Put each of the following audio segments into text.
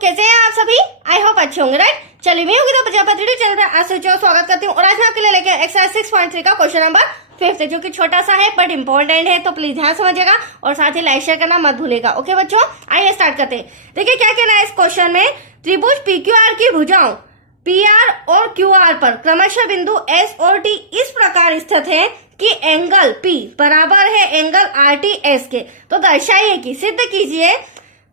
कैसे हैं आप सभी? आई होप अच्छे होंगे, राइट। चलिए मैं योगिता प्रजापति चैनल पर आज से स्वागत करती हूँ और आज मैं आपके लिए लेकर एक्सरसाइज 6.3 का क्वेश्चन नंबर 5 जो कि छोटा सा है बट इंपॉर्टेंट है, तो प्लीज ध्यान समझिएगा और साथ ही लाइक शेयर करना मत भूलेगा। ओके बच्चों, आइए स्टार्ट करते हैं। देखिए क्या कहना है इस क्वेश्चन में। त्रिभुज PQR की भुजाओं PR और QR पर क्रमशः बिंदु S और T इस प्रकार स्थित है कि एंगल P बराबर है एंगल RTS के। तो दर्शाइए कि सिद्ध कीजिए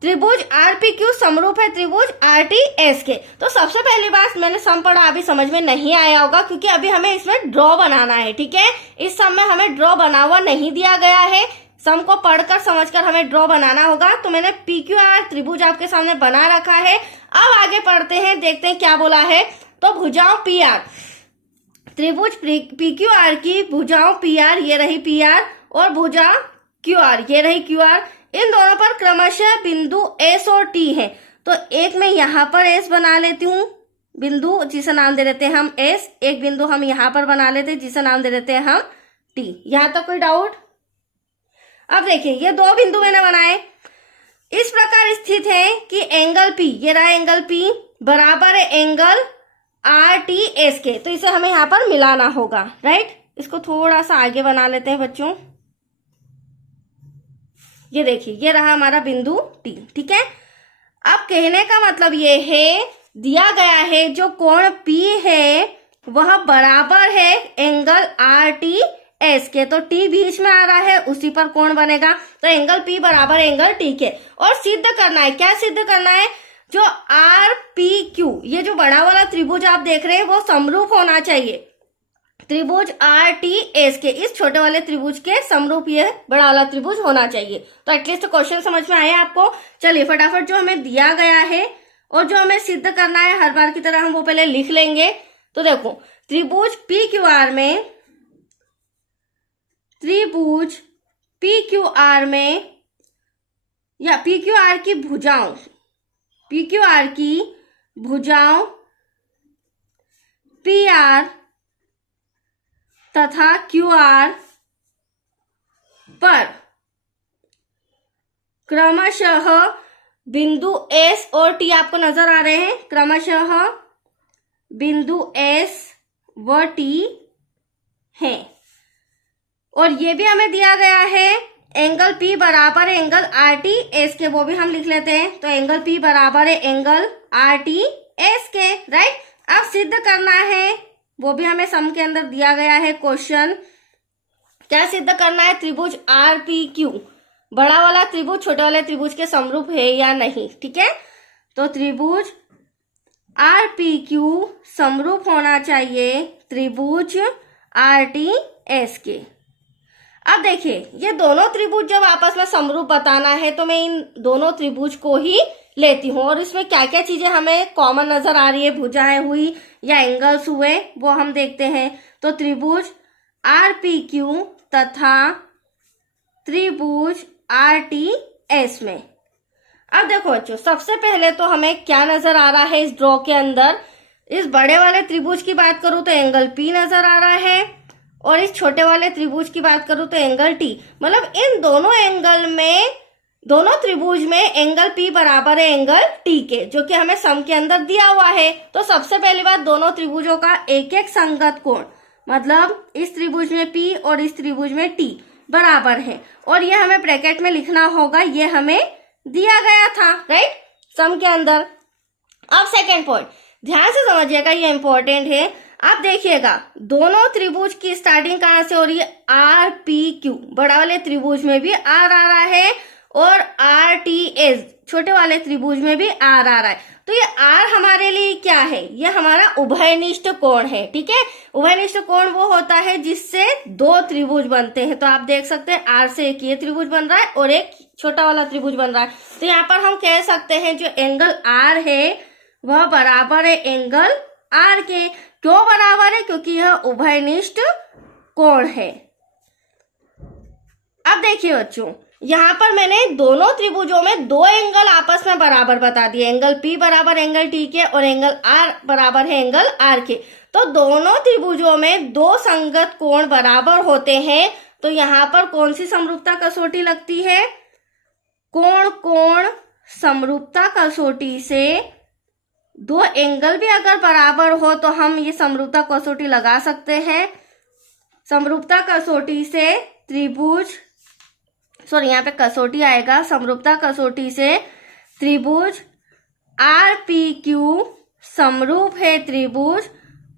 त्रिभुज RPQ समरूप है त्रिभुज RTS के। तो सबसे पहली बात, मैंने सम पढ़ा, अभी समझ में नहीं आया होगा क्योंकि अभी हमें इसमें ड्रॉ बनाना है, ठीक है। इस सम में हमें ड्रॉ बना हुआ नहीं दिया गया है, सम को पढ़कर समझकर हमें ड्रॉ बनाना होगा। तो मैंने PQR त्रिभुज आपके सामने बना रखा है। अब आगे पढ़ते हैं, देखते हैं क्या बोला है। तो भुजाओं PR, त्रिभुज PQR की भुजाओं PR, ये रही PR, और भुजा QR, ये रही QR, इन दोनों पर क्रमशः बिंदु S और T है। तो एक मैं यहाँ पर S बना लेती हूँ, बिंदु जिसे नाम दे देते हैं हम S। एक बिंदु हम यहाँ पर बना लेते हैं जिसे नाम दे देते हैं हम T। यहाँ तक कोई डाउट? अब देखिए ये दो बिंदु मैंने बनाए, इस प्रकार स्थित है कि एंगल P, ये रहा एंगल P, बराबर है एंगल RTS के। तो इसे हमें यहाँ पर मिलाना होगा, राइट। इसको थोड़ा सा आगे बना लेते हैं बच्चों। ये देखिए ये रहा हमारा बिंदु T, ठीक है। अब कहने का मतलब ये है, दिया गया है जो कोण P है वह बराबर है एंगल RTS के। तो T बीच में आ रहा है, उसी पर कोण बनेगा। तो एंगल P बराबर एंगल T के। और सिद्ध करना है, क्या सिद्ध करना है? जो RPQ, ये जो बड़ा वाला त्रिभुज आप देख रहे हैं वो समरूप होना चाहिए त्रिभुज RTS के। इस छोटे वाले त्रिभुज के समरूप ये बड़ा वाला त्रिभुज होना चाहिए। तो एटलीस्ट क्वेश्चन समझ में आया आपको। चलिए फटाफट जो हमें दिया गया है और जो हमें सिद्ध करना है हर बार की तरह हम वो पहले लिख लेंगे। तो देखो त्रिभुज PQR में, त्रिभुज PQR में या PQR की भुजाओं, PQR की भुजाओं PR तथा QR पर क्रमशः बिंदु S और T आपको नजर आ रहे हैं, क्रमशः बिंदु S व T हैं। और ये भी हमें दिया गया है एंगल P बराबर है एंगल RTS के, वो भी हम लिख लेते हैं। तो एंगल P बराबर है एंगल RTS के, राइट। अब सिद्ध करना है, वो भी हमें सम के अंदर दिया गया है क्वेश्चन। क्या सिद्ध करना है? त्रिभुज RPQ बड़ा वाला त्रिभुज छोटे वाले त्रिभुज के समरूप है या नहीं, ठीक है। तो त्रिभुज RPQ समरूप होना चाहिए त्रिभुज RTS के। अब देखिए ये दोनों त्रिभुज जब आपस में समरूप बताना है तो मैं इन दोनों त्रिभुज को ही लेती हूँ। और इसमें क्या क्या चीजें हमें कॉमन नजर आ रही है, भुजाएं हुई या एंगल्स हुए, वो हम देखते हैं। तो त्रिभुज RPQ तथा त्रिभुज RTS में। अब देखो बच्चों, सबसे पहले तो हमें क्या नजर आ रहा है इस ड्रॉ के अंदर। इस बड़े वाले त्रिभुज की बात करूं तो एंगल P नजर आ रहा है, और इस छोटे वाले त्रिभुज की बात करूं तो एंगल T। मतलब इन दोनों एंगल में, दोनों त्रिभुज में एंगल P बराबर है एंगल T के, जो कि हमें सम के अंदर दिया हुआ है। तो सबसे पहली बात, दोनों त्रिभुजों का एक एक संगत कोण, मतलब इस त्रिभुज में P और इस त्रिभुज में T बराबर है। और ये हमें ब्रैकेट में लिखना होगा, ये हमें दिया गया था, राइट, सम के अंदर। अब सेकेंड पॉइंट ध्यान से समझिएगा, ये इंपॉर्टेंट है। आप देखिएगा दोनों त्रिभुज की स्टार्टिंग कहां से हो रही है? RPQ बड़ा वाले त्रिभुज में भी R आ रहा है और RTS छोटे वाले त्रिभुज में भी R आ रहा है। तो ये R हमारे लिए क्या है? ये हमारा उभयनिष्ठ कोण है, ठीक है। उभयनिष्ठ कोण वो होता है जिससे दो त्रिभुज बनते हैं। तो आप देख सकते हैं R से एक ये त्रिभुज बन रहा है और एक छोटा वाला त्रिभुज बन रहा है। तो यहाँ पर हम कह सकते हैं जो एंगल R है वह बराबर है एंगल R के। क्यों बराबर है? क्योंकि यह उभयनिष्ठ कोण है। अब देखिए बच्चों, यहाँ पर मैंने दोनों त्रिभुजों में दो एंगल आपस में बराबर बता दिए, एंगल P बराबर एंगल T के और एंगल R बराबर है एंगल R के। तो दोनों त्रिभुजों में दो संगत कोण बराबर होते हैं। तो यहाँ पर कौन सी समरूपता कसौटी लगती है? कोण कोण समरूपता कसौटी से दो एंगल भी अगर बराबर हो तो हम ये समरूपता कसौटी लगा सकते हैं। समरूपता कसौटी से त्रिभुज, सॉरी यहाँ पे कसौटी आएगा, समरूपता कसौटी से त्रिभुज RPQ समरूप है त्रिभुज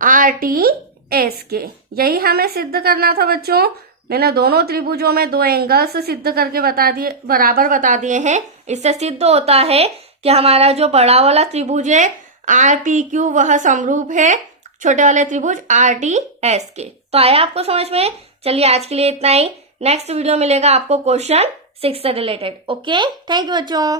RTS के। यही हमें सिद्ध करना था बच्चों। मैंने दोनों त्रिभुजों में दो एंगल्स सिद्ध करके बता दिए, बराबर बता दिए हैं। इससे सिद्ध होता है कि हमारा जो बड़ा वाला त्रिभुज है RPQ वह समरूप है छोटे वाले त्रिभुज RTS के। तो आया आपको समझ में? चलिए आज के लिए इतना ही। नेक्स्ट वीडियो मिलेगा आपको क्वेश्चन 6 से रिलेटेड। ओके, थैंक यू बच्चों।